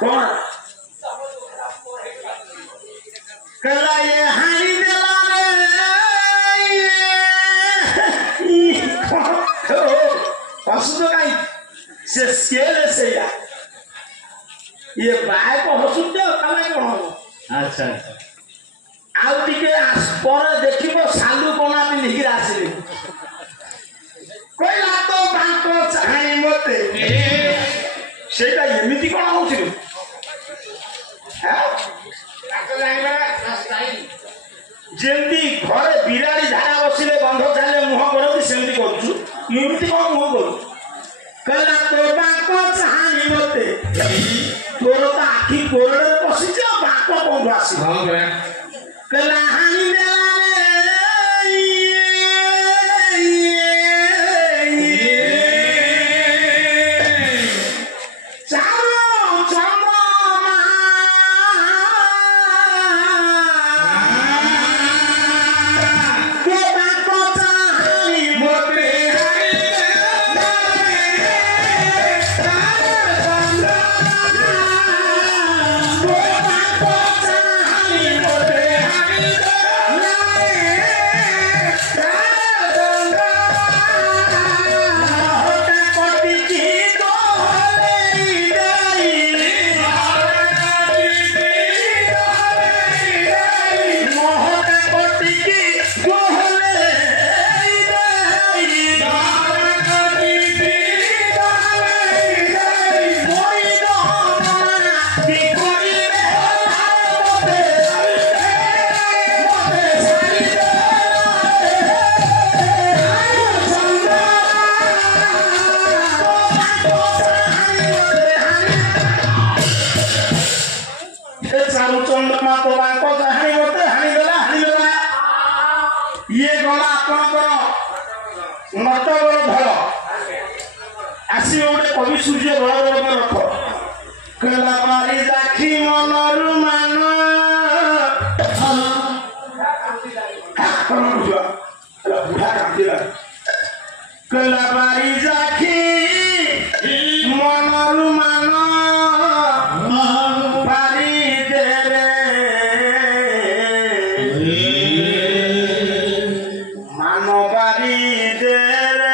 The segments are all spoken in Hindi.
कौन कला ये हानी हसुद कहीं से स्केल से या ये बाय को हसुद कला कौन हो अच्छा आउ टिके पर देखिबो सालू कोना भी नहीं आसिले कोइला तो बांको चाहि मते सेटा एमिति कोन होछि हां ताको जाइबा जेंती घरे बिराड़ी झाड़ा बसिले बंध चाले मुह करती सेमति करछु एमिति कोन मुह करू कोइला तो बांको चाहि मते तोर तो आखी कोरडे पसिछ बांको कोन आसी हां बे कला हानि कवि सूर्य बड़ा रख कला बारी राखी मनरु मान कला बारी राखी मनरु मान बारी दे मान बारी दे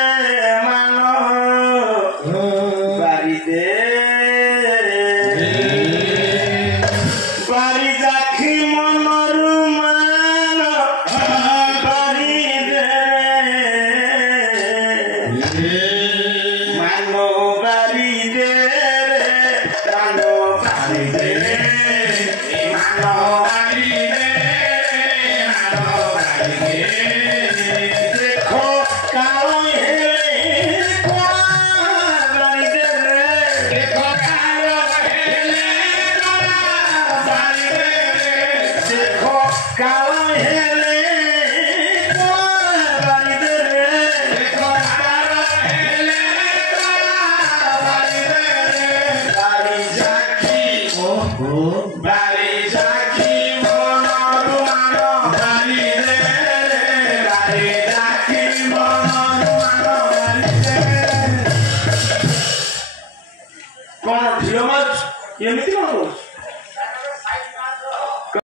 Bye.